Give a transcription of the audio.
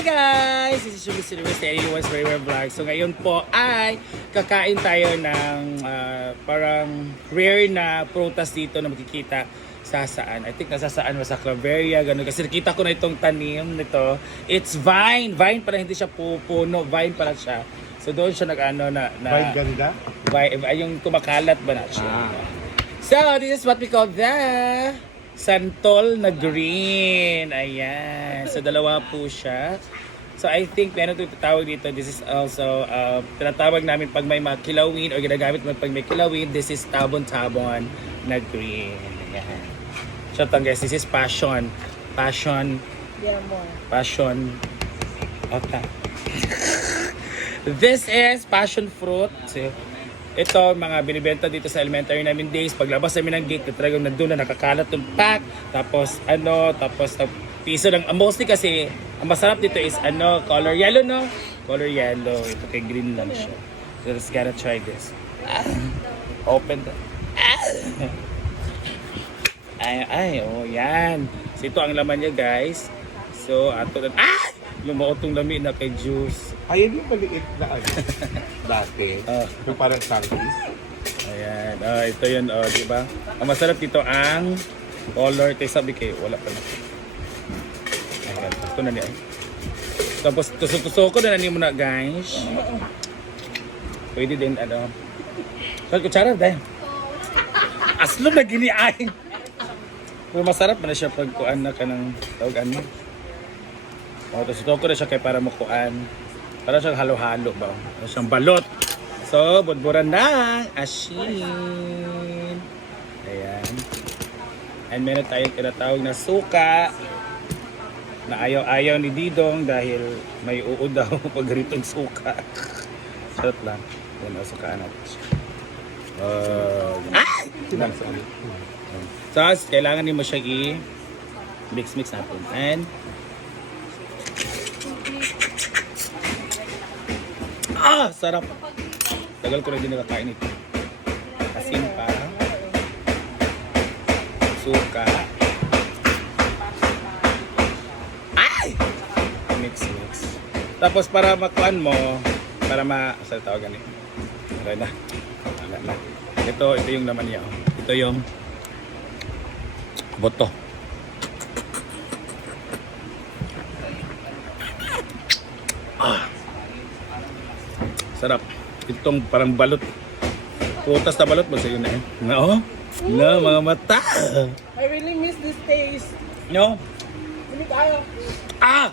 Hi guys! This is Shumi Silvestre, anyone's very well vlog. So ngayon po ay kakain tayo ng ah, parang rare na prutas dito na makikita sa saan. I think nasa saan sa Claveria, ganun. Kasi nakita ko na itong tanim nito. It's vine. Vine pala, hindi siya pupuno. Vine pala siya. So doon siya nag-ano na... na Vine ganda? vine, yung kumakalat ba na siya. So, this is what we call the santol na green. Ayan. So, dalawa po siya. So, I think meron ito tawag dito. This is also, uh, tinatawag namin pag may mga kilawin or ginagamit mo pag may kilawin, this is tabon-tabon na green. Ayan. So, ito guys, this is passion. Passion. Yeah, more. Passion. Okay. This is passion fruit. So, ito, mga binibenta dito sa elementary namin days. Paglabas namin ng gate, talagang nandun na nakakalat yung pack. Tapos, ano, tapos, piso ng, uh, mostly kasi, ang masarap dito is, ano, color yellow, no? Color yellow. Ito kay green lang siya. So, let's gotta try this. Ah, open the... Ah. Ay, ay, oh, yan. So, ito ang laman niya, guys. So, ato. Ah! Lumuotong lami na kay juice. Ayun yung maliit na ano. dati. Ah. Yung parang sandwich. Ayan. Oh, ito yun, oh, di ba? Ang masarap dito ang color. Ito sabi kayo, wala pa na. Ayan, ito na niya. Tapos, tuso-tuso ko na na mo na, guys. Pwede din, ano. So, kutsara, dahil. Aslo na giniain. Pero masarap na siya pag kuan na ka ng tawag ano. O, tapos ito ko na siya kay para makuan. Para siyang halo-halo ba? Para siyang balot. So, budburan na asin. Ayan. And meron tayong tinatawag na suka na ayaw-ayaw ni Didong dahil may uod daw pag ganitong suka. Sarap lang. Yan, o, sukaan natin siya. Uh, ah! So, kailangan din mo siya i-mix-mix natin. And, ah, sarap. Tagal ko na din nakakain ito. Asin pa. Suka. Ay! Mix-mix. Tapos para makuan mo, para ma... Sa tawagan eh. Wala na. Ito, ito yung naman niya. oh. Ito yung boto. Sarap. Itong parang balot. Putas na balot ba sa yun eh? No? No, mga mata. I really miss this taste. No? Hindi tayo. Ah!